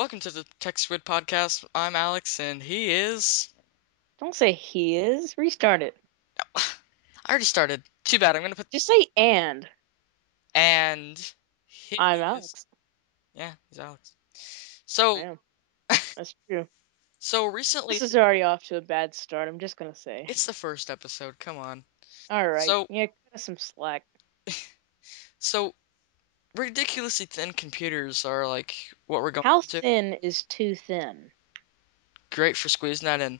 Welcome to the TechSquid Podcast. I'm Alex, and he is. Don't say he is. Restart it. I already started. Too bad. I'm gonna put. Just say and. And he I'm is. Alex. Yeah, he's Alex. I So, am. That's true. so recently, This is already off to a bad start, I'm just gonna say. it's the first episode. Come on. Alright. So, Yeah, cut us some slack. so ridiculously thin computers are like what we're going How into. thin is too thin? Great for squeezing that in.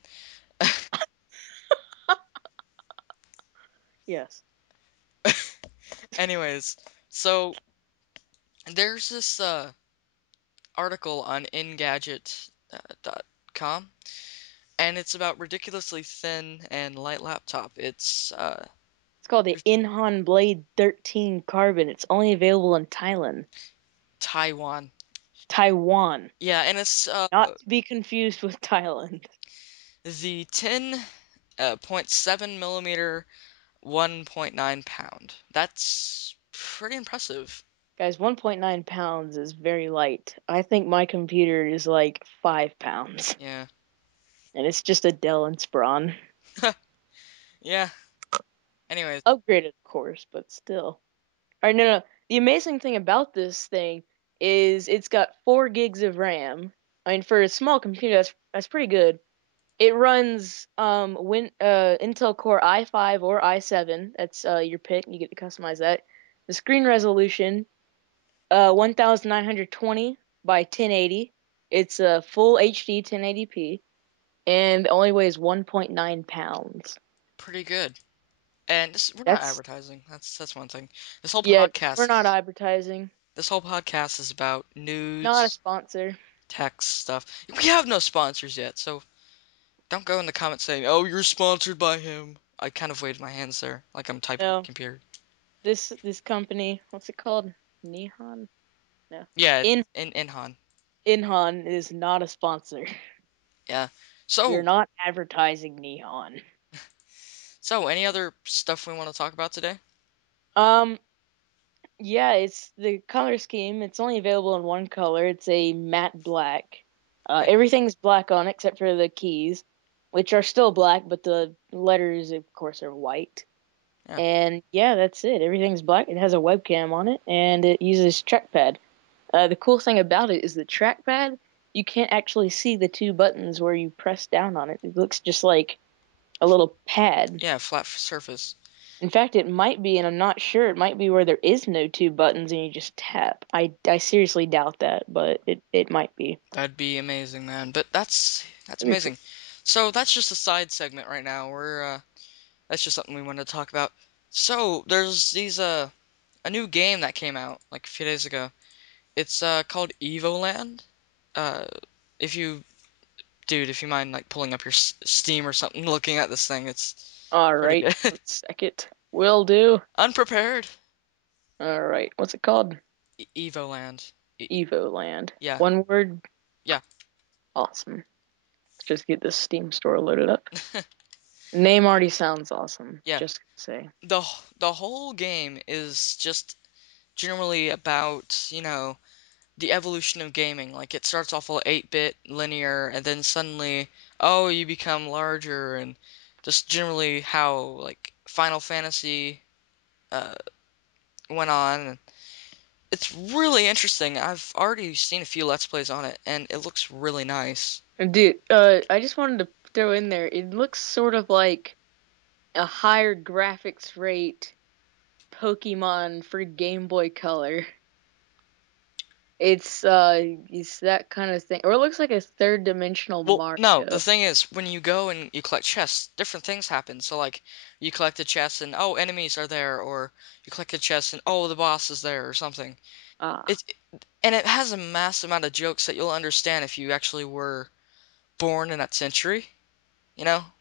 Yes. Anyways, so there's this article on Engadget.com. And it's about ridiculously thin and light laptop. It's called the Inhon Blade 13 Carbon. It's only available in Thailand. Taiwan. Taiwan. Yeah, and it's Not to be confused with Thailand. the 10.7 millimeter, 1.9 pound. That's pretty impressive. Guys, 1.9 pounds is very light. I think my computer is like 5 pounds. Yeah. And it's just a Dell Inspiron. Yeah. Anyways, Upgraded, of course, but still. All right, no. The amazing thing about this thing is it's got 4 gigs of RAM. I mean, for a small computer, that's pretty good. It runs Intel Core i5 or i7. That's your pick. You get to customize that. The screen resolution 1920 by 1080. It's a full HD 1080p, and it only weighs 1.9 pounds. pretty good. And we're not That's advertising. That's one thing. This whole Yeah. We're podcast not is advertising. this whole podcast is about Not a news, sponsor. tech stuff. We have no sponsors yet, so don't go in the comments saying, "Oh, you're sponsored by him." I kind of waved my hands there, like I'm typing No. computer. This company, what's it called? Nihon? No. Yeah, In in Inhon. Inhon is not a sponsor. Yeah. We're So, not advertising Nihon. any other stuff we want to talk about today? Um, yeah, it's the color scheme. It's only available in one color. It's a matte black. Yeah. Everything's black on it except for the keys, which are still black, but the letters, of course, are white. Yeah. And yeah, that's it. Everything's black. It has a webcam on it, and it uses trackpad. The cool thing about it is the trackpad, you can't actually see the 2 buttons where you press down on it. It looks just like a little pad. Yeah, flat surface. In fact, it might be, and I'm not sure, it might be where there is no 2 buttons and you just tap. I seriously doubt that, but it might be. That'd be amazing, man. But that's That'd be pretty. amazing. So, that's just a side segment right now. That's just something we wanted to talk about. So, there's a new game that came out like a few days ago. It's called Evoland. Uh if you if you mind like pulling up your Steam or something, looking at this thing, it's pretty Alright, good. 1 second. Will do. Unprepared. Alright, what's it called? Evoland. Evoland. Yeah, One word? yeah. Awesome. Let's just get this Steam store loaded up. Name already sounds awesome. Yeah. Just gonna say. The whole game is just generally about, the evolution of gaming. Like it starts off all 8-bit linear and then suddenly, oh, you become larger and just generally how like Final Fantasy uh went on. It's really interesting. I've already seen a few Let's Plays on it and it looks really nice. Dude, I just wanted to throw in there. It looks sort of like a higher graphics rate Pokemon for Game Boy Color. It's that kind of thing, or it looks like a third dimensional Well, no, the Mario. thing is, when you go and you collect chests, different things happen. So, like, you collect a chest and, oh, enemies are there, or you collect a chest and, oh, the boss is there, or something. Ah, It, and it has a mass amount of jokes that you'll understand if you actually were born in that century,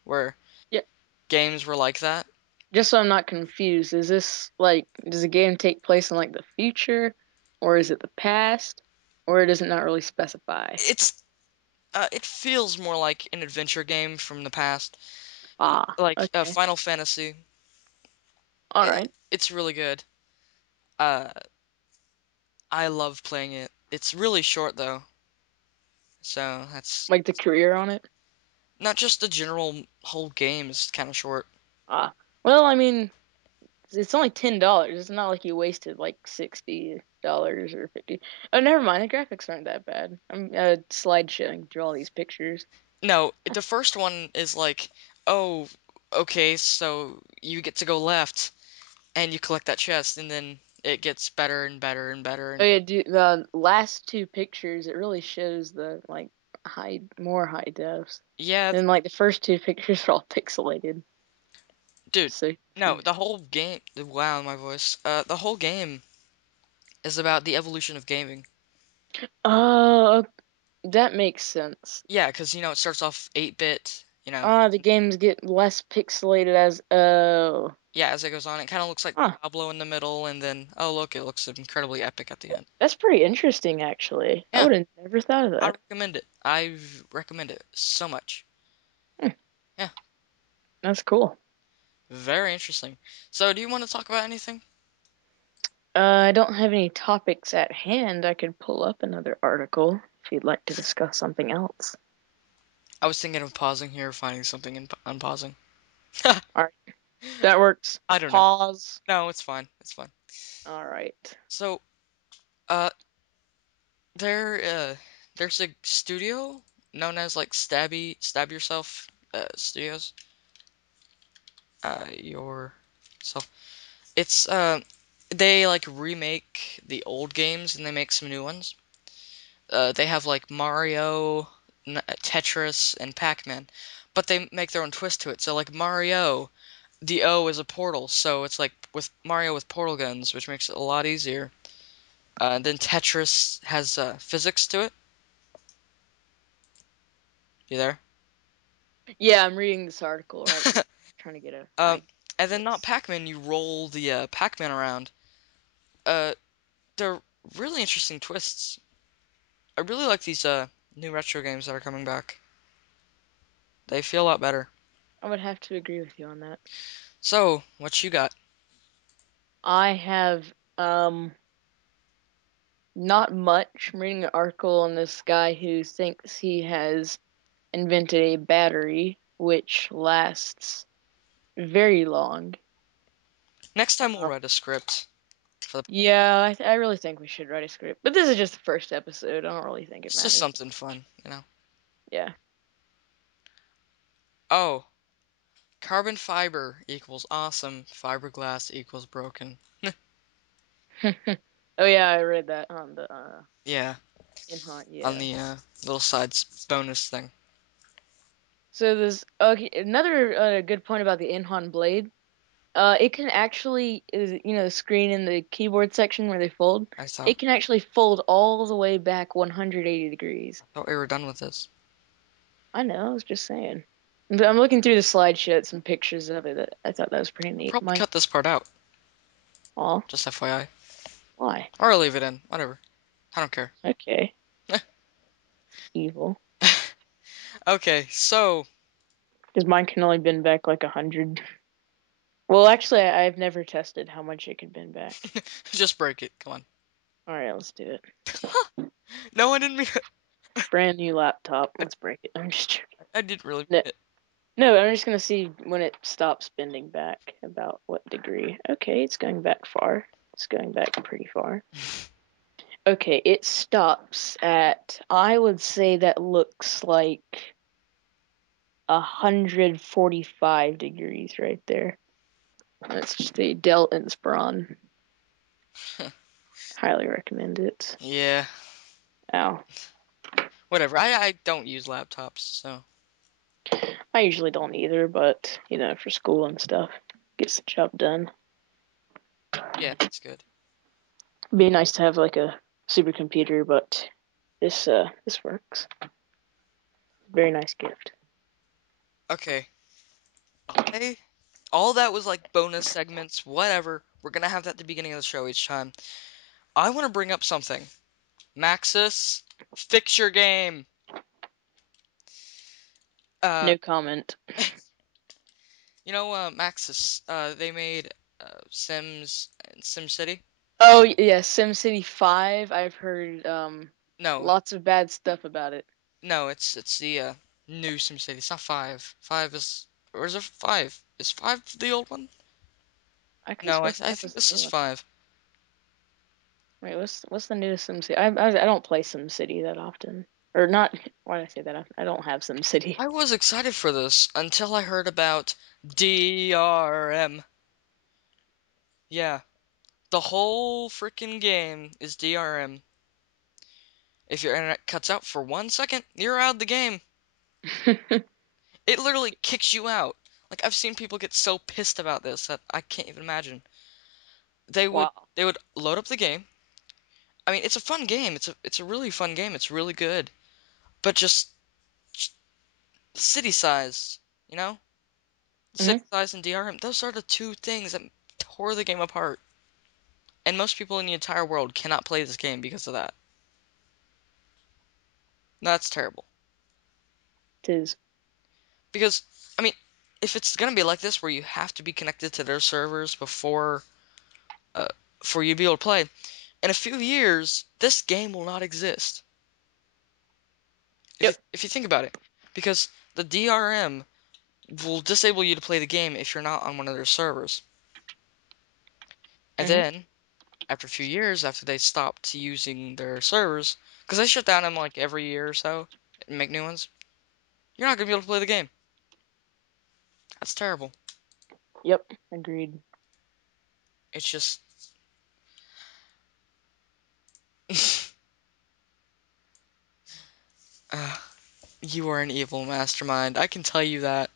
where yeah. games were like that. Just so I'm not confused, is this like does the game take place in like the future, or is it the past, or does it not really specify? It's, it feels more like an adventure game from the past, Ah, like okay, Final Fantasy. all It, right. it's really good. Uh, I love playing it. It's really short though. So that's Like the career on it. not just the general whole game is kind of short. Ah, well, I mean, it's only $10. It's not like you wasted like $60 or 50. Oh, never mind. The graphics aren't that bad. I'm slideshowing through all these pictures. No, the first one is like, oh, okay, so you get to go left and you collect that chest, and then it gets better and better and better. Oh And yeah, dude, the last two pictures, it really shows the like more high defs. yeah, And like the first two pictures are all pixelated. dude, So no, the whole game. Wow, my voice. The whole game is about the evolution of gaming. oh, that makes sense. Yeah, because it starts off 8-bit. Ah, the games get less pixelated as oh. Yeah, as it goes on, it kind of looks like Huh. Diablo in the middle, and then oh look, it looks incredibly epic at the end. That's pretty interesting actually. I Yeah, would have never thought of I that. recommend it. I recommend it so much. Hmm, Yeah, that's cool. very interesting. So, do you want to talk about anything? I don't have any topics at hand. I could pull up another article if you'd like to discuss something else. I was thinking of pausing here, finding something and unpausing. All right, that works. I don't know. Pause. No, it's fine. It's fine. All right. So, uh, there, there's a studio known as like Stab Yourself, Studios. Yourself. It's they like remake the old games and they make some new ones. They have like Mario, Tetris, and Pac-Man, but they make their own twist to it. So like Mario, the O is a portal, so it's like with Mario with portal guns, which makes it a lot easier. And then Tetris has physics to it. You there? Yeah, I'm reading this article right now. Trying to get a Um, mic. and then not Yes. Pac-Man, you roll the Pac-Man around. Uh, they're really interesting twists. I really like these new retro games that are coming back. They feel a lot better. I would have to agree with you on that. So, what you got? I have not much. I'm reading an article on this guy who thinks he has invented a battery which lasts very long. Next time we'll Um, write a script for the. yeah, I really think we should write a script, but this is just the first episode. I don't really think it It's just matters. something fun. Yeah. Oh, carbon fiber equals awesome. Fiberglass equals broken. Oh yeah, I read that on the Yeah, Inhon. on Yeah. the little sides bonus thing. So there's okay another good point about the Inhon Blade. It can actually, the screen in the keyboard section where they fold. I thought It can actually fold all the way back 180 degrees. thought we were done with this. I know, I was just saying. But I'm looking through the slideshow at some pictures of it. I thought that was pretty I'll neat. probably cut this part out, Aw, just FYI, why? or I'll leave it in. Whatever. I don't care. Okay, evil. Okay, so Because mine can only bend back like 100. Well, actually, I've never tested how much it could bend back. just break it. Come All right, let's do it. on. No, I didn't mean it. Brand new laptop. Let's break it. I'm just joking. I didn't really No, mean it. no, I'm just gonna see when it stops bending back. About what degree? Okay, it's going back far. It's going back pretty far. Okay, it stops at. I would say that looks like 145 degrees right there. That's just a Dell Inspiron. Highly recommend it. Yeah, Ow. whatever. I don't use laptops, so I usually don't either, but for school and stuff, gets the job done. yeah, it's good. It'd be nice to have like a supercomputer, but this works. Very nice gift. Okay. I all that was like bonus segments, whatever. We're gonna have that at the beginning of the show each time. I want to bring up something. Maxis, fix your game. Uh, No comment. Maxis. They made Sims and SimCity. Oh yeah, SimCity 5. I've heard No, lots of bad stuff about it. No, it's the new SimCity. It's not five. Five is or is it five? Is five the old one? I could have No, sworn I five think was the this new is one. five. Wait, what's the newest SimCity? I don't play SimCity that often, or not. Why did I say that? I don't have SimCity. I was excited for this until I heard about DRM. Yeah, the whole freaking game is DRM. If your internet cuts out for 1 second, you're out of the game. It literally kicks you out. Like I've seen people get so pissed about this that I can't even imagine. They would Wow. they would load up the game. I mean, it's a fun game. It's a really fun game. It's really good. But just city size, you know? Hmm. City size and DRM, those are the two things that tore the game apart. And most people in the entire world cannot play this game because of that. That's terrible. It is. Because, I mean, if it's gonna be like this where you have to be connected to their servers uh, for you to be able to play, in a few years, this game will not exist. Yep. If you think about it, because the DRM will disable you to play the game if you're not on one of their servers. And Hmm. then, after a few years, after they stopped using their servers, because they shut down them like every year or so and make new ones, you're not gonna be able to play the game. That's terrible. Yep. Agreed. It's just, uh, you are an evil mastermind. I can tell you that.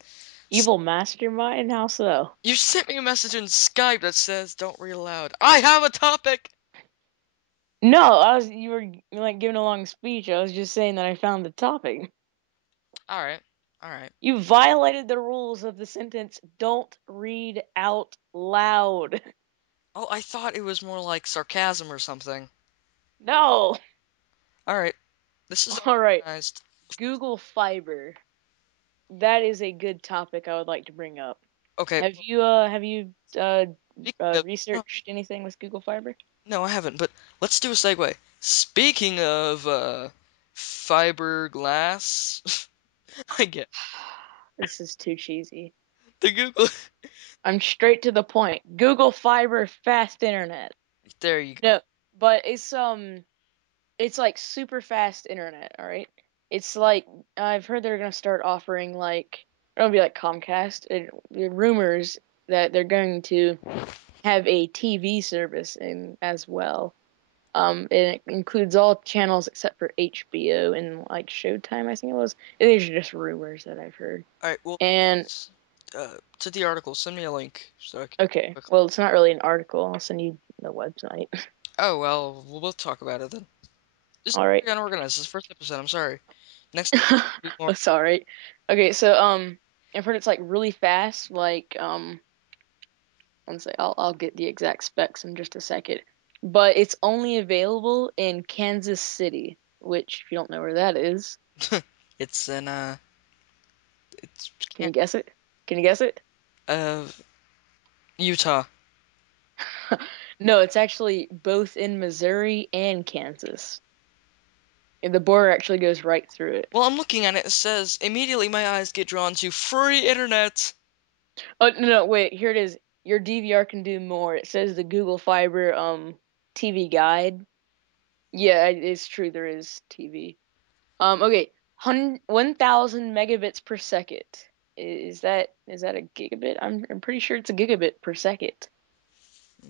Evil mastermind? How so? You sent me a message in Skype that says, "Don't read aloud." I have a topic. No, you were like giving a long speech. I was just saying that I found the topic. All right, all right. You violated the rules of the sentence, don't read out loud. Oh, I thought it was more like sarcasm or something. No. All right, this is All right. organized. Google Fiber. That is a good topic I would like to bring up. Okay, Have you speaking of, no, researched anything with Google Fiber? no, I haven't. But let's do a segue. Speaking of fiberglass, I get This is too cheesy. the Google. I'm straight to the point. Google Fiber fast internet. There you go. No, but it's like super fast internet, all right? It's like I've heard they're gonna start offering like it'll be like Comcast. Rumors that they're going to have a TV service in as well. And it includes all channels except for HBO and like Showtime, I think it was. And these are just rumors that I've heard. All right, well, And to the article, send me a link so I can okay, quickly. well, it's not really an article. I'll send you the website. Oh well, we'll both talk about it then. This is All right. very unorganized. This is the first episode. I'm sorry. Next time, be more. That's all right. Okay, so I've heard it's like really fast. Like let's say I'll get the exact specs in just a second. But it's only available in Kansas City, which if you don't know where that is, It's in it's can you can't guess it? Can you guess it? uh Utah. No, it's actually both in Missouri and Kansas. And the border actually goes right through it. Well, I'm looking at it. It says immediately my eyes get drawn to free internet. Oh no, no, wait, here it is. Your DVR can do more. It says the Google Fiber TV guide. Yeah, it's true. There is TV. Okay, 1,000 megabits per second. Is that a gigabit? I'm pretty sure it's a gigabit per second.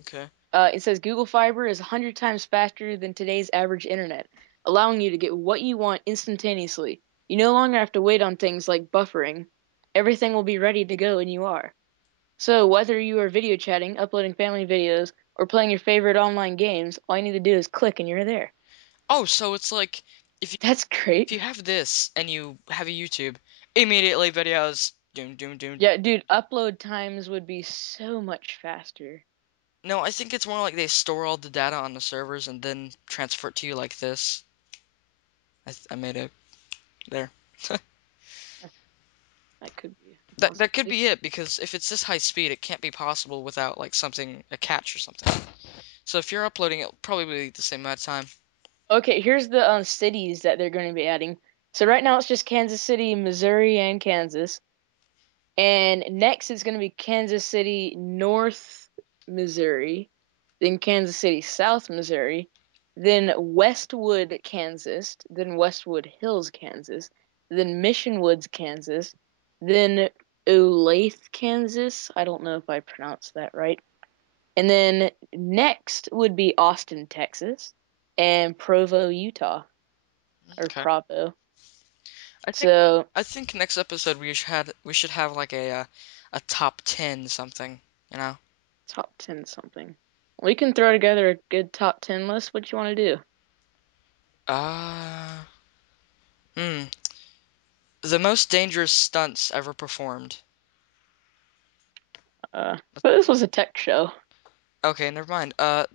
Okay. It says Google Fiber is 100 times faster than today's average internet, allowing you to get what you want instantaneously. You no longer have to wait on things like buffering. Everything will be ready to go when you are. So, whether you are video chatting, uploading family videos, or playing your favorite online games, all you need to do is click and you're there. Oh, so it's like if you That's if you great. have this and you have a YouTube, immediately videos doom doom doom. Yeah, dude, upload times would be so much faster. No, I think it's more like they store all the data on the servers and then transfer it to you like this. I made it there. That could be a That could possibility. be it because if it's this high speed, it can't be possible without like something a catch or something. So if you're uploading, it'll probably be the same amount of time. Okay, here's the cities that they're going to be adding. So right now it's just Kansas City, Missouri, and Kansas. And next it's going to be Kansas City, North Missouri, then Kansas City, South Missouri, then Westwood, Kansas, then Westwood Hills, Kansas, then Mission Woods, Kansas, then Olathe, Kansas. I don't know if I pronounced that right. And then next would be Austin, Texas, and Provo, Utah, or Okay. Provo. I think So I think next episode we should have like a top 10 something, you know. top 10 something. We can throw together a good top 10 list. What you want to do? Uh, hmm. The most dangerous stunts ever performed. But this was a tech show. Okay, never mind. I'm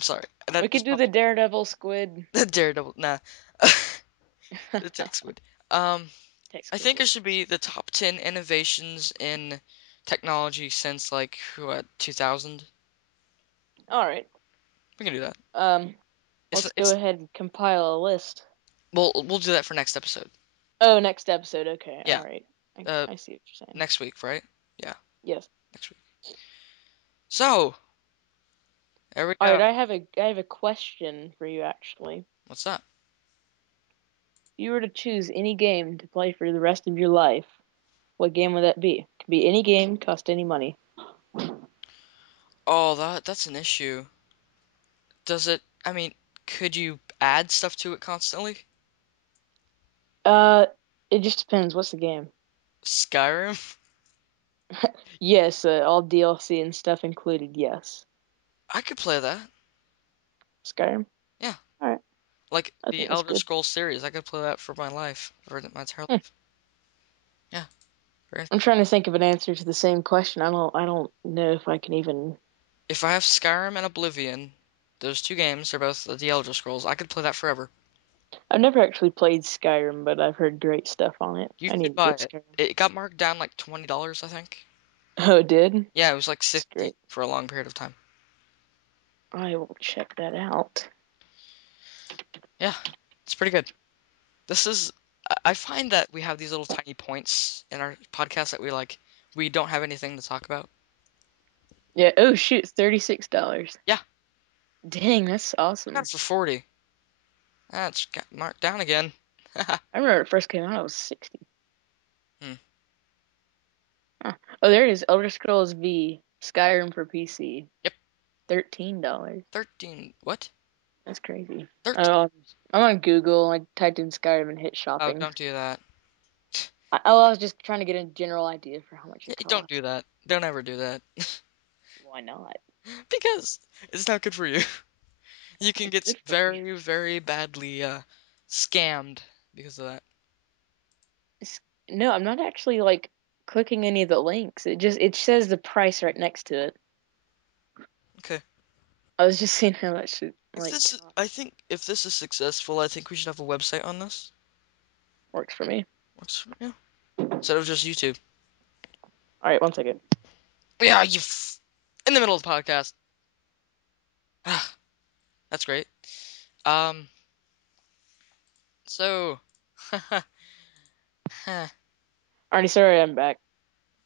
sorry. That We was could do probably the Daredevil Squid. the Daredevil. Nah. The TechSquid. Tech I Squid think it should list. be the top 10 innovations in technology since like what 2000. All right. We can do that. Um, It's let's go it's ahead and compile a list. we'll do that for next episode. Oh, next episode. Okay. All Yeah. right. I, Uh, I see what you're saying. next week, right? Yeah, Yes. next week. So there we All right. go. I have a question for you actually. What's that? If you were to choose any game to play for the rest of your life, what game would that be? Could be any game, cost any money. Oh, that's an issue. Does it? I mean, could you add stuff to it constantly? Uh, it just depends. What's the game? Skyrim? Yes, all DLC and stuff included. Yes. I could play that. Skyrim. Yeah, All right. like I the think that's Elder good. Scrolls series. I could play that for my life, for my entire Hmm. life. Yeah, very. I'm trying to think of an answer to the same question. I don't know if I can even. If I have Skyrim and Oblivion, those two games are both the Elder Scrolls. I could play that forever. I've never actually played Skyrim, but I've heard great stuff on it. You I should need to buy get it. Skyrim. It got marked down like $20, I think. Oh, it did? Yeah, it was like That's 60 great. for a long period of time. I will check that out. Yeah, it's pretty good. This is, I find that we have these little tiny points in our podcast that we don't have anything to talk about. Yeah. Oh shoot, $36. Yeah, Dang, that's I got awesome. it for 40. That's got marked down again. I remember it first came out, it was 60. Hmm. Huh. Oh, there it is. Elder Scrolls V, Skyrim for PC, Yep, $13. 13. What? That's crazy. 13. Oh, I'm on Google. I typed in Skyrim and hit Oh, shopping. don't do that. I was just trying to get a general idea for how much Yeah, it don't costs. do that. Don't ever do that. Why not? Because it's not good for you. You can It's get good for me. very, very badly scammed because of that. It's, no, I'm not actually like clicking any of the links. It says the price right next to it. Okay. I was just seeing how much it If like this is, I costs. think if this is successful, I think we should have a website on this. Works for me. Yeah. Instead of just YouTube. All right, one second. Yeah, in the middle of the podcast. Ah, that's great. Um, so, Alrighty, sorry, I'm back.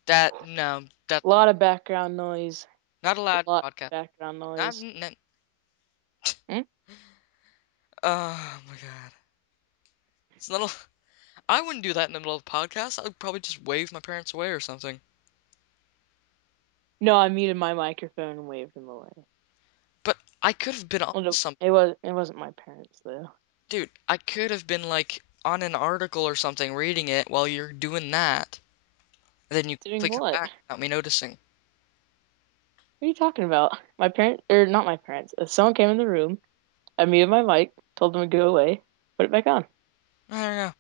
that no, that A lot of background noise. not A allowed lot of podcast. background Not, noise. Hmm? oh my God, it's not. I wouldn't do that in the middle of the podcast. I would probably just wave my parents away or something. No, I muted my microphone and waved them away. But I could have been on Well, no, some, it wasn't my parents though. dude. I could have been like on an article or something, reading it while you're doing that. And then you Doing quickly come what? back without me noticing. What are you talking about? My parents, or not my parents. Someone came in the room. I muted my mic, told them to go away, put it back on. I don't know.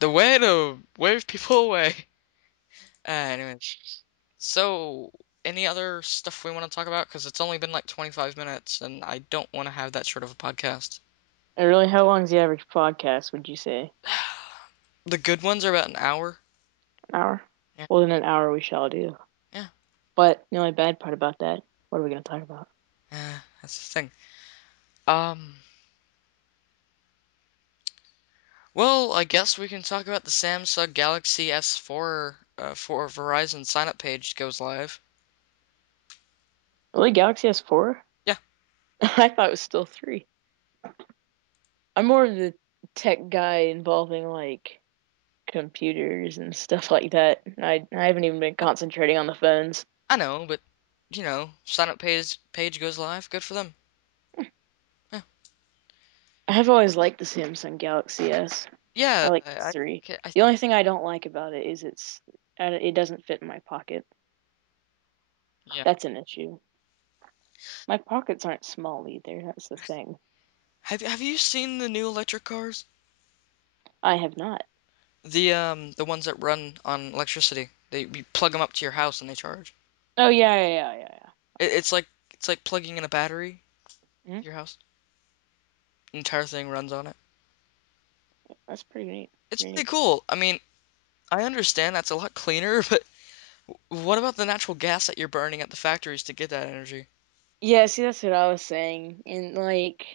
The way to wave people away. Anyway, so any other stuff we want to talk about? Because it's only been like 25 minutes, and I don't want to have that short of a podcast. And really, how long is the average podcast, would you say? The good ones are about an hour. An hour? Yeah, Well, then an hour we shall do. yeah, But the only bad part about that, what are we going to talk about? yeah. That's the thing. Um, Well, I guess we can talk about the Samsung Galaxy S4 for Verizon sign-up page goes live. Really, Galaxy S4? Yeah, I thought it was still 3. I'm more of the tech guy involving like computers and stuff like that. I haven't even been concentrating on the phones. I know, but sign-up page goes live. Good for them. Yeah, I've always liked the Samsung Galaxy S. I yeah. like I 3. think I The think only thing I don't like about it is it doesn't fit in my pocket. yeah. That's an issue. My pockets aren't small either. That's the thing. Have you seen the new electric cars? I have not. The ones that run on electricity. You plug them up to your house and they charge. Oh yeah. It's like plugging in a battery Hmm. to your house. The entire thing runs on it. That's pretty neat. It's Pretty pretty neat. cool. I mean, I understand that's a lot cleaner, but what about the natural gas that you're burning at the factories to get that energy? Yeah, see, that's what I was saying. And like,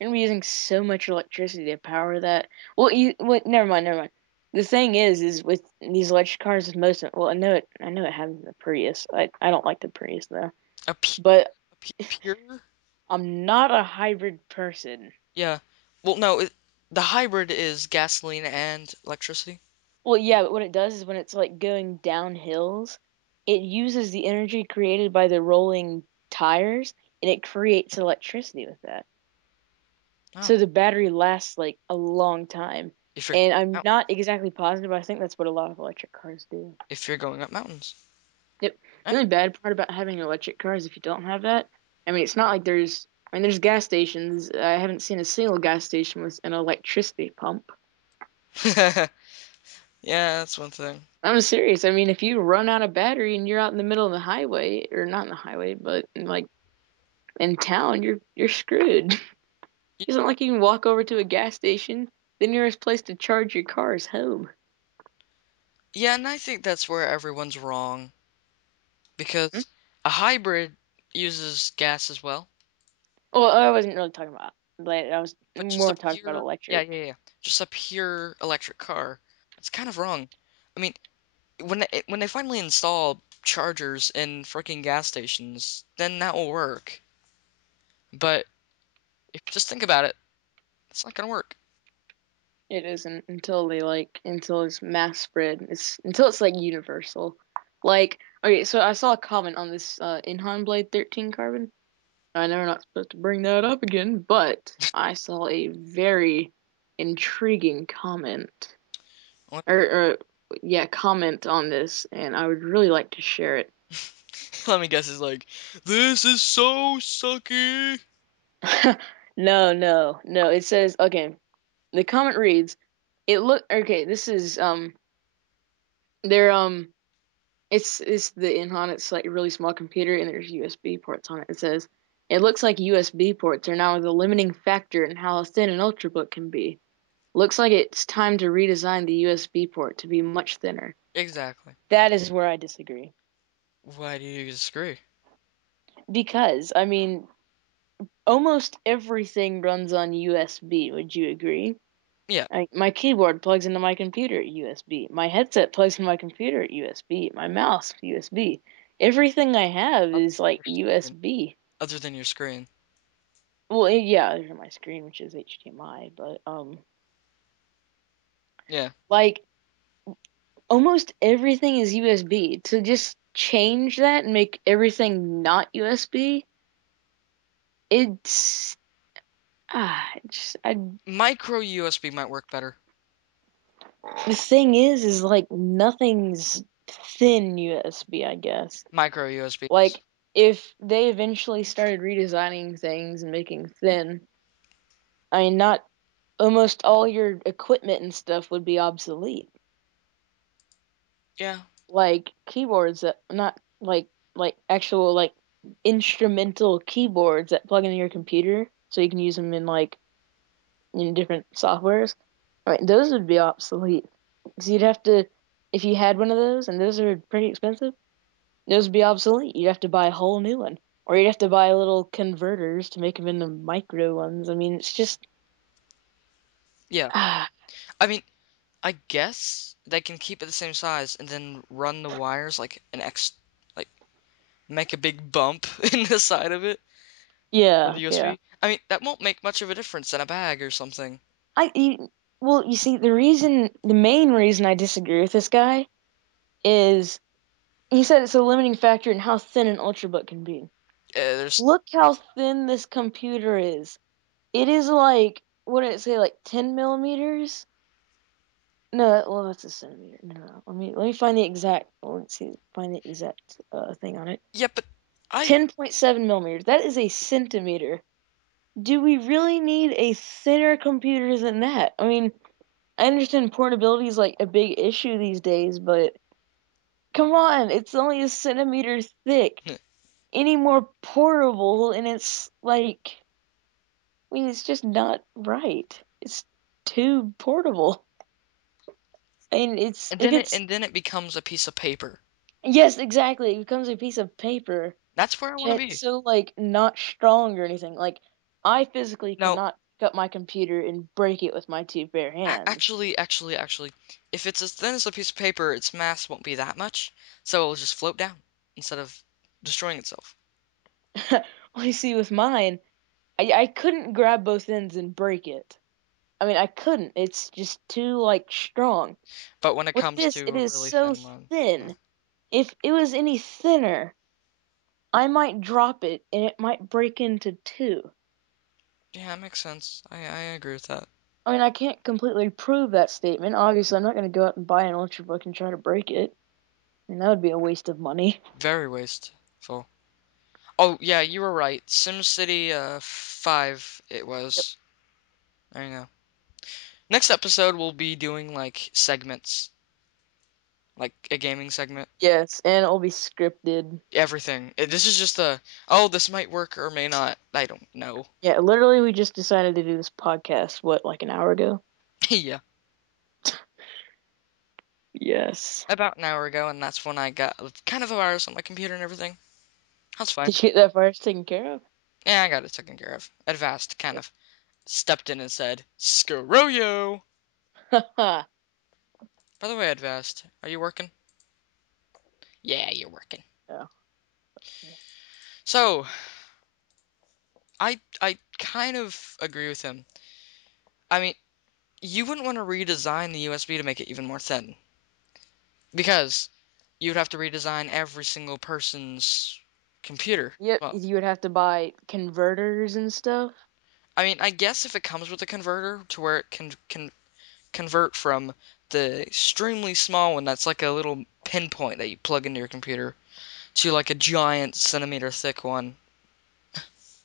you're gonna be using so much electricity to power that. Never mind, never mind. The thing is with these electric cars, most of, well, I know it happens in the Prius. I don't like the Prius though. A, pu- But pure? I'm not a hybrid person. Yeah. Well, no, the hybrid is gasoline and electricity. Well, yeah, but what it does is when it's like going down hills, it uses the energy created by the rolling tires and it creates electricity with that. Oh, So the battery lasts like a long time. if you're And I'm out, not exactly positive, but I think that's what a lot of electric cars do. if you're going up mountains. Yep. Eh, The only bad part about having an electric car is if you don't have that. I mean, it's not like there's gas stations. I haven't seen a single gas station with an electricity pump. Yeah, that's one thing. I'm serious. I mean, if you run out of battery and you're out in the middle of the highway, or not in the highway, but like in town, you're screwed. Y- It's not like you can walk over to a gas station. The nearest place to charge your car is home. Yeah, and I think that's where everyone's wrong Hmm? because a hybrid uses gas as well, Well, I wasn't really talking about Blade. I was but just a more talking about pure, yeah, electric. yeah, yeah, just a pure electric car. It's kind of wrong. I mean, when they finally install chargers in freaking gas stations, then that will work. But if you just think about it, it's not gonna work. It isn't until it's mass spread. It's until it's like universal. Like okay, so I saw a comment on this Inhon Blade 13 carbon. I know we're not supposed to bring that up again, but I saw a very intriguing comment Let or yeah, comment on this, and I would really like to share it. let me guess. It's like, this is so sucky. No. It says okay. The comment reads, "It look okay. This is they're it's the Inhon. It's like a really small computer, and there's USB ports on it. It says." It looks like USB ports are now the limiting factor in how thin an ultrabook can be. Looks like it's time to redesign the USB port to be much thinner. Exactly. That is where I disagree. Why do you disagree? Because, I mean, almost everything runs on USB, would you agree? Yeah, My keyboard plugs into my computer at USB. My headset plugs into my computer at USB. My mouse, USB. Everything I have other is than like your screen. USB. Other than your screen. Well, yeah, there's my screen, which is HDMI, but, Yeah. like, almost everything is USB. To just change that and make everything not USB, it's I Micro USB might work better. the thing is like nothing's thin USB, I guess. Micro USBs. Like if they eventually started redesigning things and making thin, I mean not almost all your equipment and stuff would be obsolete. Yeah. Like keyboards that not like actual like instrumental keyboards that plug into your computer so you can use them in like in different softwares. I mean, those would be obsolete. Because you'd have to, if you had one of those, and those are pretty expensive, those would be obsolete. You'd have to buy a whole new one. Or you'd have to buy little converters to make them into micro ones. I mean, it's just, Yeah. ah. I mean, I guess they can keep it the same size and then run the wires like like make a big bump in the side of it with Yeah, the yeah. USB. I mean, that won't make much of a difference in a bag or something. I you, well, you see, the main reason I disagree with this guy is he said it's a limiting factor in how thin an ultrabook can be. There's Look how thin this computer is. It is like, what did it say, like 10 millimeters? No, well, that's a centimeter. No, let me find the exact. Let's see, find the exact thing on it. yeah, but I 10.7 millimeters. That is a centimeter. Do we really need a thinner computer than that? I mean, I understand portability is like a big issue these days, but come on, it's only a centimeter thick. Any more portable, and it's like, I mean, it's just not right. It's too portable. I mean, it's if it's and then it becomes a piece of paper. yes, exactly. It becomes a piece of paper, That's where I want and to it's be. so like not strong or anything. Like I physically No, cannot pick up my computer and break it with my two bare hands. actually, if it's as thin as a piece of paper, its mass won't be that much, so it'll just float down instead of destroying itself. Well, you see, with mine, I couldn't grab both ends and break it. I mean, I couldn't. It's just too like strong. But when it With comes this, to it a is really so thin one, thin. If it was any thinner, I might drop it and it might break into two. yeah, that makes sense. I agree with that. I mean, I can't completely prove that statement. Obviously, I'm not going to go out and buy an ultrabook and try to break it. And that would be a waste of money. Very wasteful. Oh yeah, you were right. SimCity 5 it Yep. was. There you go. Next episode we'll be doing like segments, like a gaming segment. Yes, and it'll be scripted. Everything. This is just a, oh, this might work or may not. I don't know. Yeah, literally, we just decided to do this podcast, what, like an hour ago? Yeah, Yes. about an hour ago, and that's when I got kind of a virus on my computer and everything. That's fine. Did you get that virus taken care of? Yeah, I got it taken care of. Advast kind of stepped in and said, "Screw you." Haha. By the way, Advast, are you working? Yeah, you're working. Yeah. So, I kind of agree with him. I mean, you wouldn't want to redesign the USB to make it even more thin because you'd have to redesign every single person's computer. Yep, Well, you would have to buy converters and stuff. I mean, I guess if it comes with a converter to where it can convert from the extremely small one that's like a little pinpoint that you plug into your computer to like a giant centimeter thick one.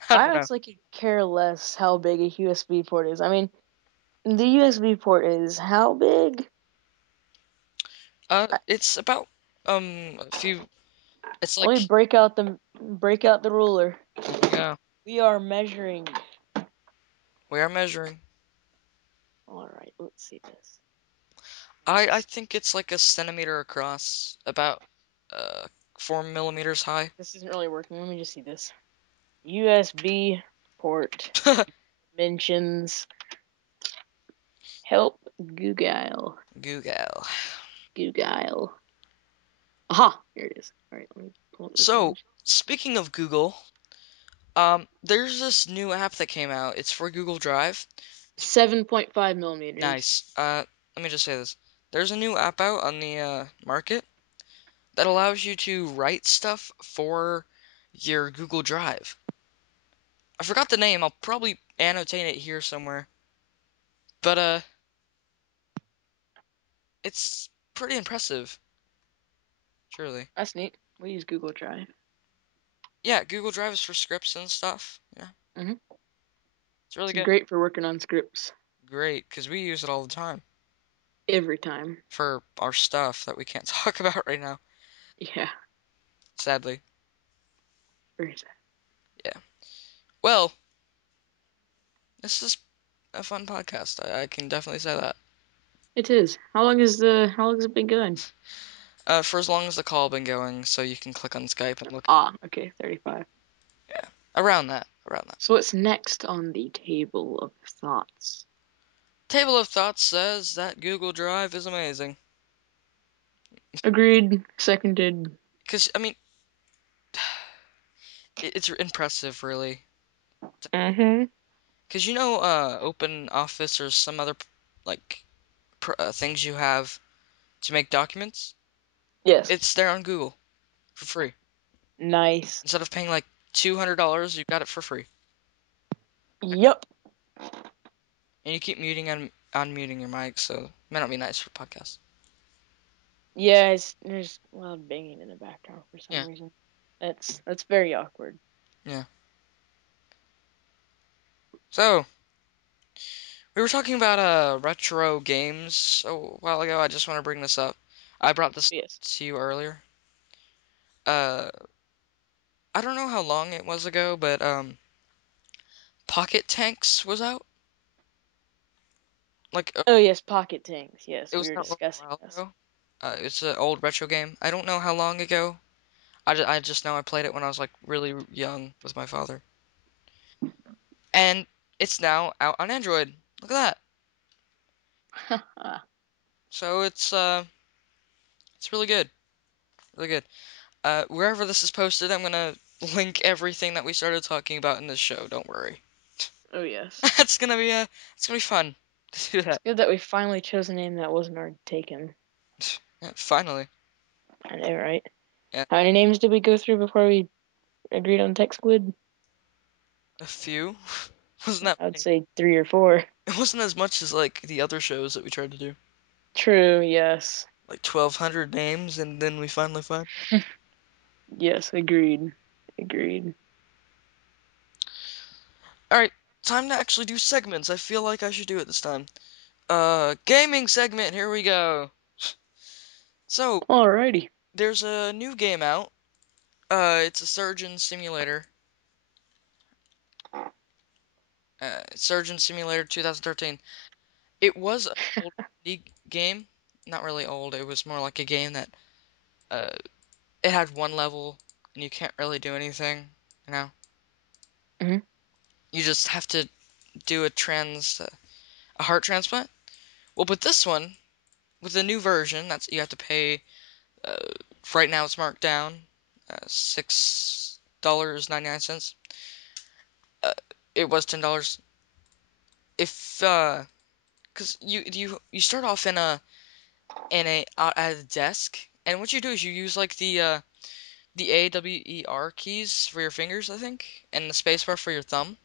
I I don't know. honestly could care less how big a USB port is. I mean, the USB port is how big? I- It's about a few. It's Let like, me break out the ruler. here we go. We are measuring. We are measuring. All right, let's see this. I think it's like a centimeter across, about uh 4 millimeters high. This isn't really working. Let me just see this. USB port mentions help Google. Google. Google. Aha, here it is. All right, let me pull up this So, image. speaking of Google, there's this new app that came out. It's for Google Drive. 7.5 millimeters. Nice. Let me just say this. There's a new app out on the market that allows you to write stuff for your Google Drive. I forgot the name. I'll probably annotate it here somewhere. But it's pretty impressive, truly. That's neat. We use Google Drive. Yeah, Google Drive is for scripts and stuff. Yeah, hmm it's really It's good. great for working on scripts Great, because we use it all the time every time. for our stuff that we can't talk about right now, Yeah, sadly. very sad. Yeah. Well, this is a fun podcast. I can definitely say that. It is. How long has it been going? For as long as the call been going, so you can click on Skype and look. Ah, okay, 35. Yeah, around that, around that. So what's next on the table of thoughts? Table of Thoughts says that Google Drive is amazing. Agreed. Seconded. Because, I mean, it's impressive, really. Mm-hmm. Because Open Office or some other, like, things you have to make documents? Yes. It's there on Google for free. Nice. Instead of paying like $200, you got it for free. Yup. And you keep muting and unmuting your mic, so it may not be nice for podcasts. Yeah, there's a lot of banging in the background for some Yeah, reason. That's very awkward. yeah. So, we were talking about retro games a while ago. I just want to bring this up. I brought this Yes. to you earlier. Uh, I don't know how long it was ago, but Pocket Tanks was out. Like Oh yes, Pocket Tanks. it Yes, we was were out a little discussing while this. ago. It's an old retro game. I don't know how long ago. I just know I played it when I was like really young with my father. And it's now out on Android. Look at that. So it's really good. Really good. Wherever this is posted, I'm gonna link everything that we started talking about in this show. Don't worry. Oh yes. That's gonna be it's gonna be fun to do It's that. good that we finally chose a name that wasn't already taken. Yeah, finally. I know, right? Yeah, How many names did we go through before we agreed on TechSquid? a few. Wasn't that I'd many? say 3 or 4. It wasn't as much as like the other shows that we tried to do. True, yes. Like 1,200 names, and then we finally find. Yes, agreed. Agreed. All right, time to actually do segments. I feel like I should do it this time. Gaming segment. Here we go. So Alrighty. there's a new game out. It's a surgeon simulator. Surgeon Simulator 2013. It was an old indie game. Not really old. It was more like a game that uh, it had one level and you can't really do anything. You know, Hmm. you just have to do a heart transplant. Well, but this one with the new version, that's you have to pay. Uh, right now it's marked down $6.99. Uh, it was $10. If Cause you start off in a at a desk, and what you do is you use like the AWER keys for your fingers, I think, and the spacebar for your thumb.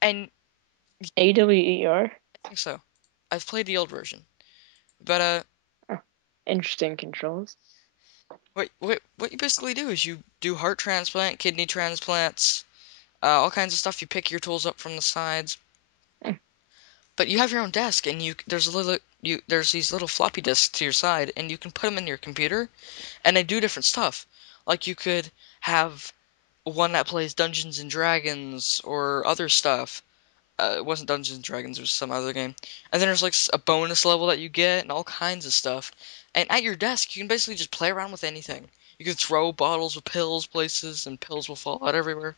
And AWER? I think so. I've played the old version, but Oh, interesting controls. what you basically do is you do heart transplant, kidney transplants, all kinds of stuff. You pick your tools up from the sides, Hmm. but you have your own desk, and there's these little floppy disks to your side, and you can put them in your computer, and they do different stuff. Like you could have one that plays Dungeons and Dragons or other stuff. It wasn't Dungeons and Dragons, it was some other game. And then there's like a bonus level that you get and all kinds of stuff. And at your desk, you can basically just play around with anything. You can throw bottles of pills places, and pills will fall out everywhere.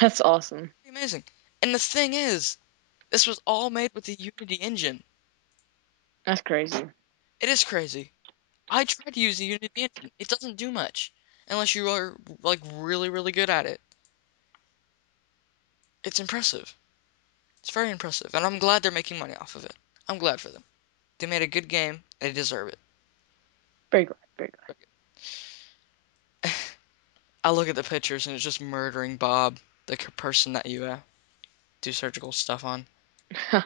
That's awesome. Pretty amazing. And the thing is, this was all made with the Unity engine. That's crazy. It is crazy. I tried to use the Unity engine. It doesn't do much unless you are like really, really good at it. It's impressive. It's very impressive, and I'm glad they're making money off of it. I'm glad for them. They made a good game. They deserve it. Very glad. Very I look at the pictures and it's just murdering Bob, the person that you do surgical stuff on. glad.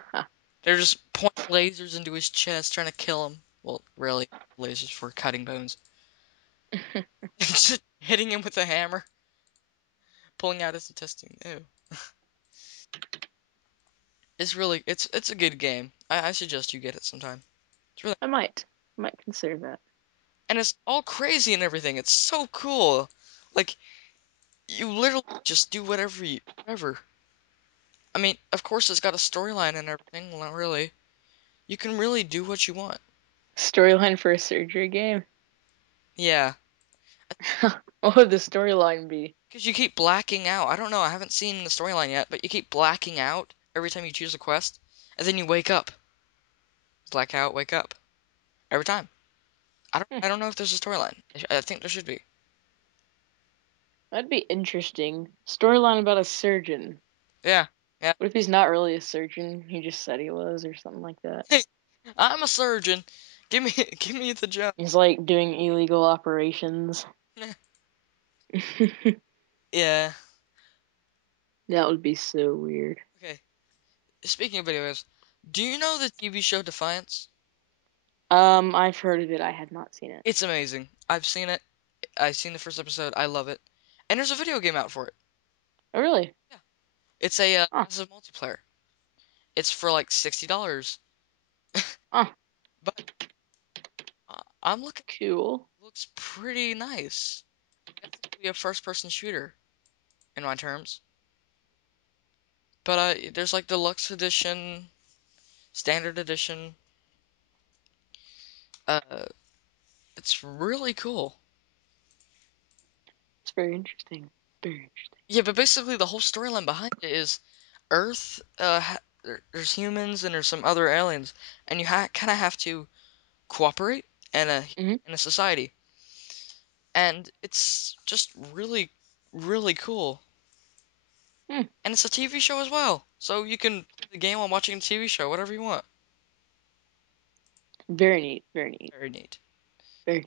They're just pointing lasers into his chest, trying to kill him. Well, really, lasers for cutting bones. Just hitting him with a hammer, pulling out his intestine. Ew. It's a good game. I suggest you get it sometime. It's really I might consider that. and it's all crazy and everything. It's so cool. Like you literally just do whatever. I mean, of course it's got a storyline and everything. Well, not really. You can really do what you want. Storyline for a surgery game? Yeah, What would the storyline be? because you keep blacking out. I don't know. I haven't seen the storyline yet, but you keep blacking out every time you choose a quest. and then you wake up, blackout, wake up every time. Hmm. I don't know if there's a storyline. I think there should be. That'd be interesting. Storyline about a surgeon. Yeah, yeah. What if he's not really a surgeon? He just said he was, or something like that. Hey, I'm a surgeon. Give me give me the job. He's like doing illegal operations. That Yeah. would be so weird. Okay. Speaking of video games, do you know the TV show Defiance? I've heard of it. I had not seen it. It's amazing. I've seen it. I've seen the first episode. I love it. And there's a video game out for it. Oh, really? Yeah. It's a Huh. massive multiplayer. It's for like $60. Huh. But I'm looking. Cool. It looks pretty nice. It's gonna be a first-person shooter in my terms. But there's like deluxe edition, standard edition. Uh, it's really cool. It's very interesting. Very interesting. Yeah, but basically the whole storyline behind it is Earth. There's humans and there's some other aliens, and you kind of have to cooperate in Mm-hmm. a society, and it's just really, really cool. Hmm. And it's a TV show as well, so you can play the game while watching a TV show, whatever you want. Very neat. Very neat. Very neat. Very,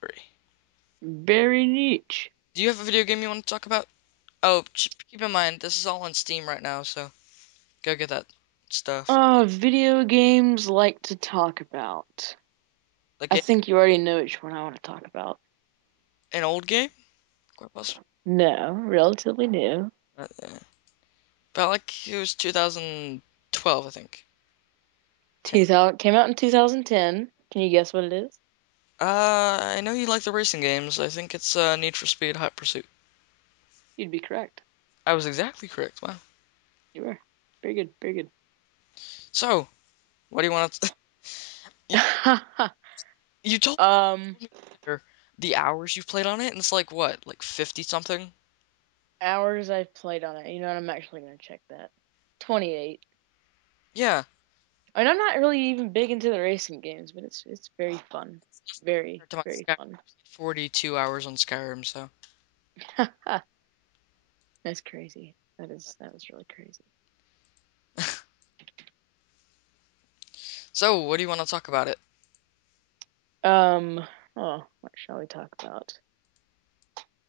Very. very neat. Do you have a video game you want to talk about? Oh, keep in mind this is all on Steam right now, so go get that stuff. Video games like to talk about. The I game, think you already know which one I want to talk about. an old game, quite possibly. No, relatively new. But like it was 2012, I think. 2000 came out in 2010. Can you guess what it is? I know you like the racing games. I think it's Need for Speed Hot Pursuit. You'd be correct. I was exactly correct. Wow. You were. Very good. Very So, what do you want to? You, good. you told um, me earlier the hours you've played on it, and it's like what, like 50 something? hours I've played on it. You know what? I'm actually gonna check that. 28. Yeah. I mean, I'm not really even big into the racing games, but it's very fun. Very, Compared to my very Skyrim, fun. 42 hours on Skyrim. So, That's crazy. That was really crazy. so what do you want to talk about it? Um, what shall we talk about?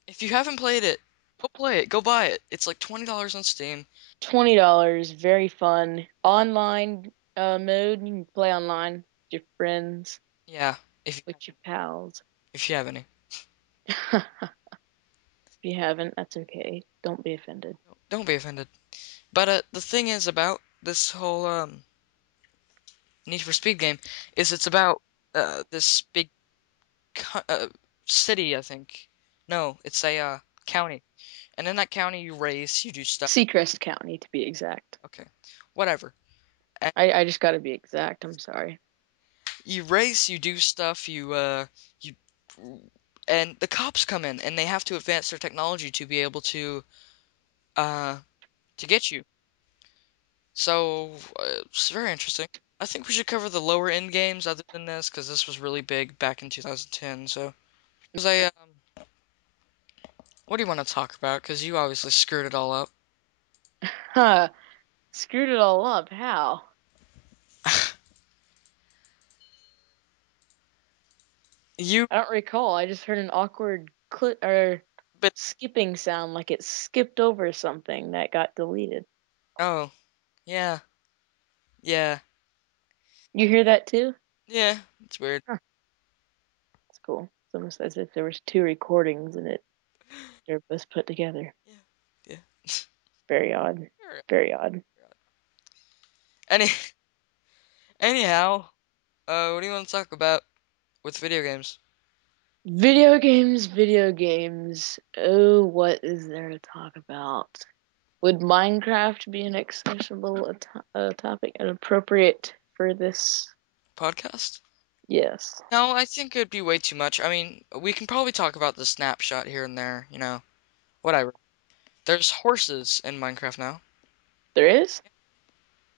If you haven't played it, go play it. Go buy it. It's like $20 on Steam. $20, very fun. Online mode, you can play online with your friends, Yeah, if with your pals. you have any. If you haven't, that's okay. Don't be offended. Don't be offended. But the thing is about this whole Need for Speed game is it's about this big city, I think. No, it's a county. And in that county, you race, you do stuff. Seacrest County, to be exact. Okay, whatever. And I just gotta be exact. I'm sorry. you race, you do stuff, you, and the cops come in, and they have to advance their technology to be able uh, to get you. So it's very interesting. I think we should cover the lower end games other than this, because this was really big back in 2010. So, because what do you want to talk about? Because you obviously screwed it all up. Huh. Screwed it all up. How? You, I don't recall. I just heard an awkward clip or but skipping sound like it skipped over something that got deleted. oh, yeah, yeah, You hear that too? yeah. It's weird. Huh. It's cool. It's almost as if there was two recordings and they're both put together. Yeah, yeah. Very odd. Alright. Very odd. Any, anyhow, what do you want to talk about with video games? Video games, video games. Oh, what is there to talk about? Would Minecraft be an accessible topic and appropriate for this? Podcast? Yes. No, I think it'd be way too much. I mean, we can probably talk about the snapshot here and there, whatever. There's horses in Minecraft now. There is?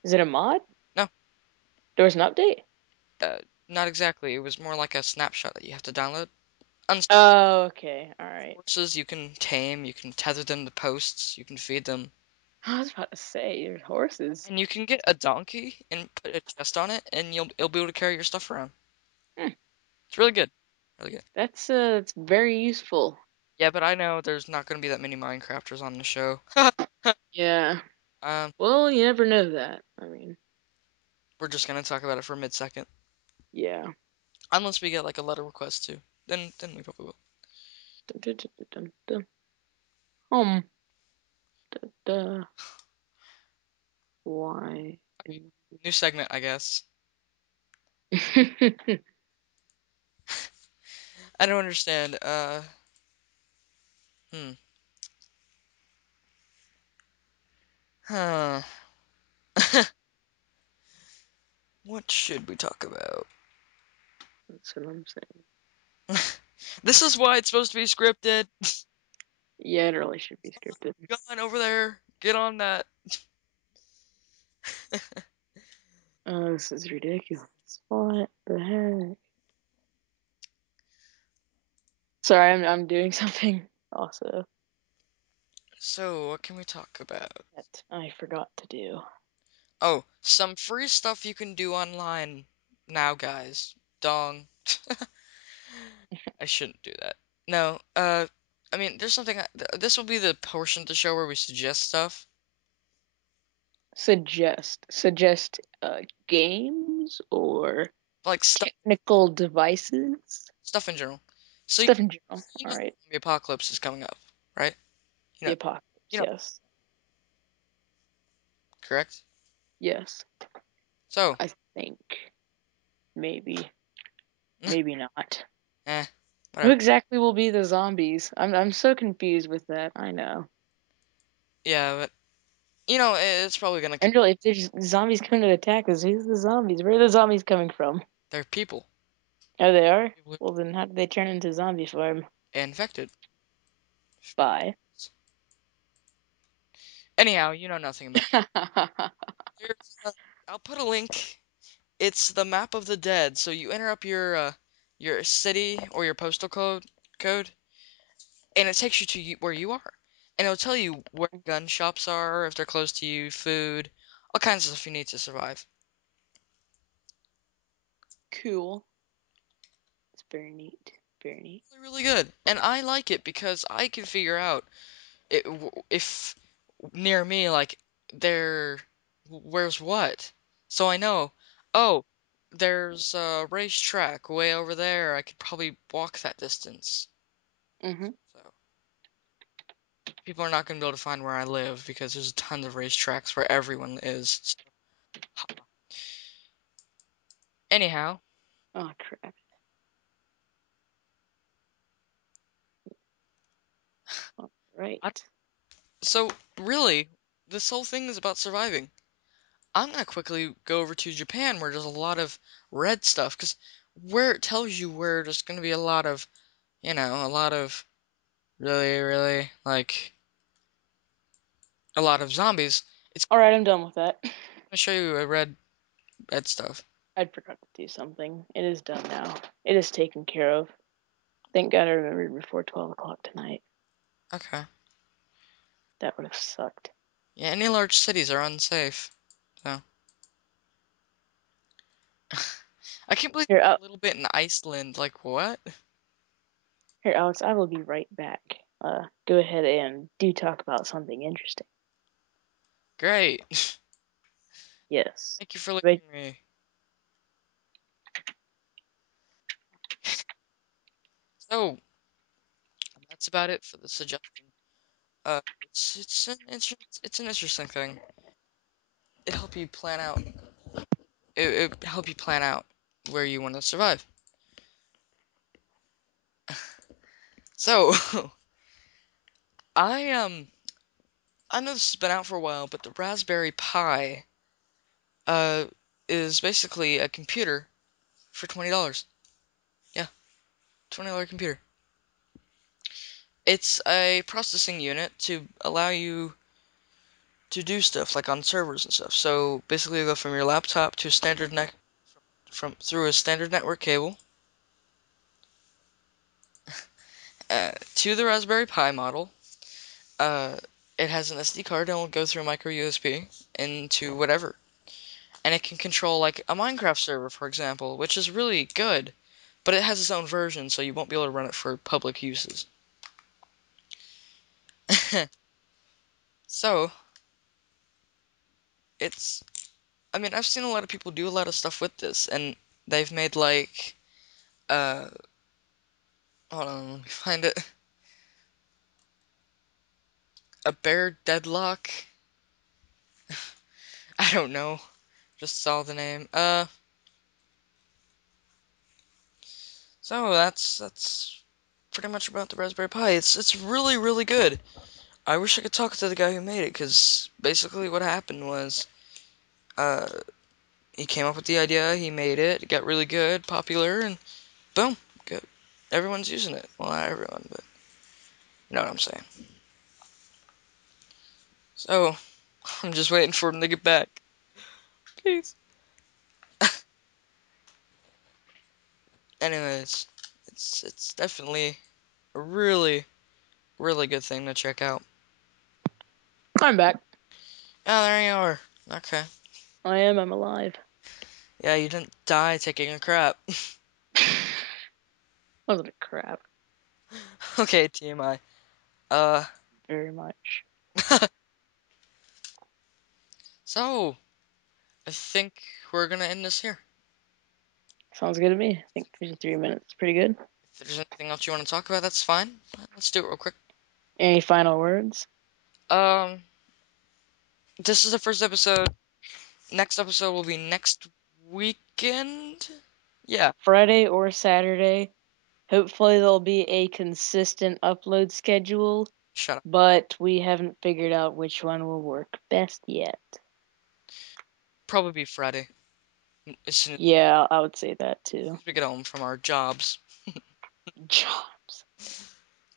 Is it a mod? No, There was an update? not exactly. It was more like a snapshot that you have to download. Unstable Oh, okay. All right. horses you can tame, you can tether them to posts, you can feed them, I was about to say, there's horses. and you can get a donkey and put a chest on it, and you'll be able to carry your stuff around. Hmm. It's really good, really good. That's very useful. Yeah, but I know there's not going to be that many Minecrafters on the show. Yeah. Um, Well, you never know that. I mean, we're just gonna talk about it for a mid-second, yeah. unless we get like a letter request too. Then we probably will. Dun, dun, dun, dun, dun. Um. Dun, dun. Why? New segment, I guess. I don't understand. Hmm. Huh. What should we talk about? That's what I'm saying. This is why it's supposed to be scripted. Yeah, it really should be scripted. Go on over there. Get on that. Oh, this is ridiculous. What the heck? Sorry, I'm doing something also So, what can we talk about? that I forgot to do. Oh, some free stuff you can do online now, guys. Dong. I shouldn't do that. No, I mean, there's something. This will be the portion of the show where we suggest stuff, Suggest games or like technical devices, stuff in general. So stuff in general. you All know right, the apocalypse is coming up, right? You the know, apocalypse. you know, Yes, correct? yes. So, I think maybe, maybe not. Who whatever. exactly will be the zombies? I'm so confused with that. I know. Yeah, but it's probably gonna. And really, if there's zombies coming to attack us, who's the zombies? Where are the zombies coming from? They're people, Oh, they are? people Well, then how did they turn into zombie form? infected. Bye. Anyhow, you know nothing about. There's, I'll put a link. It's the map of the dead. So you enter up your city or your postal code, and it takes you to where you are, and it'll tell you where gun shops are, if they're close to you, food, all kinds of stuff you need to survive. Cool. It's very neat. Very neat. Really, really good, and I like it because I can figure out if near me like there where's what, so I know. Oh, there's a racetrack way over there. I could probably walk that distance. Mm-hmm. So people are not going to be able to find where I live because there's tons of racetracks where everyone is. So, anyhow, Oh, crap. All right. I, so really, this whole thing is about surviving. I'm gonna quickly go over to Japan where there's a lot of red stuff, because where it tells you where there's gonna be a lot of, a lot of really, really, like, a lot of zombies, it's All right, I'm done with that. gonna show you a red stuff. I'd forgot to do something. It is done now. It is taken care of. Thank God I remembered before 12 o'clock tonight. Okay. That would have sucked. Yeah, any large cities are unsafe. So, I can't believe Here, a little bit in Iceland. Like, what? here, Alex, I will be right back. Go ahead and do talk about something interesting. Great. Yes. Thank you for leaving Right. me. So, that's about it for the suggestion. It's an interesting thing. It help you plan out. It help you plan out where you want to survive. So, I I know this has been out for a while, but the Raspberry Pi uh is basically a computer for $20. Yeah, $20 computer. It's a processing unit to allow you to do stuff like on servers and stuff. So basically, you go from your laptop to a standard net from through a standard network cable to the Raspberry Pi model. Uh, it has an SD card and will go through micro USB into whatever, and it can control like a Minecraft server, for example, which is really good. But it has its own version, so you won't be able to run it for public uses. So it's I mean, I've seen a lot of people do a lot of stuff with this, and they've made like, uh, hold on, let me find it. A bear deadlock? I don't know. Just saw the name. So that's pretty much about the Raspberry Pi. It's really, really good. I wish I could talk to the guy who made it, because basically what happened was, uh, he came up with the idea, he made it got really good, popular, and boom, good. Everyone's using it. Well, not everyone, but you know what I'm saying. So, I'm just waiting for him to get back. Please. Anyways, it's definitely a really, really good thing to check out. I'm back. Oh, there you are. Okay. I'm alive. Yeah, you didn't die taking a crap. Wasn't it crap? Okay, TMI. Uh, Very much. so, I think we're gonna end this here. Sounds good to me. I think 53 minutes. Pretty good. If there's anything else you want to talk about, that's fine. Let's do it real quick. Any final words? Um, this is the first episode. Next episode will be next weekend? Yeah, Friday or Saturday. Hopefully there'll be a consistent upload schedule, shut up. but we haven't figured out which one will work best yet. Probably be Friday. As soon Yeah, I would say that too. as we get home from our jobs, Jobs.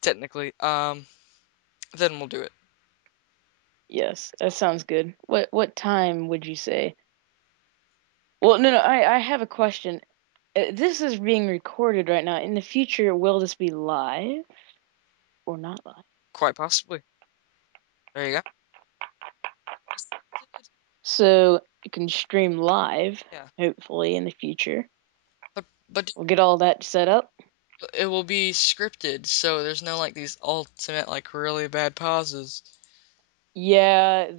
technically. Then we'll do it. Yes, that sounds good. What time would you say? Well, no, I have a question. This is being recorded right now. In the future, will this be live or not live? Quite possibly. There you go. So you can stream live, Yeah. hopefully, in the future. But We'll get all that set up. it will be scripted, so there's no like these ultimate like really bad pauses. Yeah,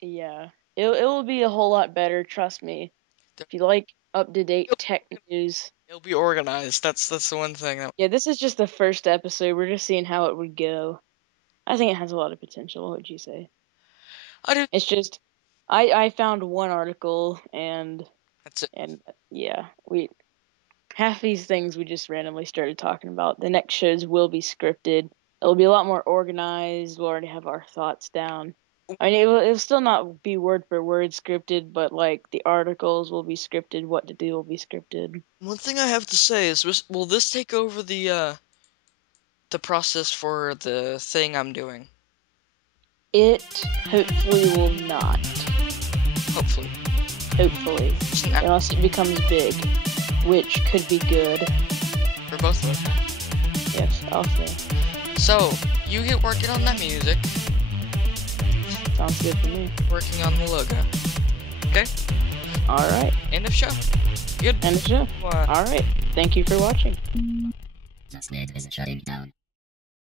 yeah. It will be a whole lot better, trust me. If you like up-to-date tech news. It'll be organized. That's the one thing that Yeah, this is just the first episode. We're just seeing how it would go. I think it has a lot of potential, what would you say? I do. It's just I found one article and That's it. yeah, we half these things we just randomly started talking about. The next shows will be scripted. It'll be a lot more organized. We'll already have our thoughts down. I mean, it'll still not be word for word scripted, but like the articles will be scripted. What to do will be scripted. One thing I have to say is, will this take over the process for the thing I'm doing? It hopefully will not. Hopefully. Hopefully, unless it becomes big, which could be good. For both of us. Yes, I'll say. So, you get working on that music. Sounds good to me. Working on the logo. Okay? Alright. End of show. Good. End of show. Alright. Thank you for watching. TechSquid is shutting down.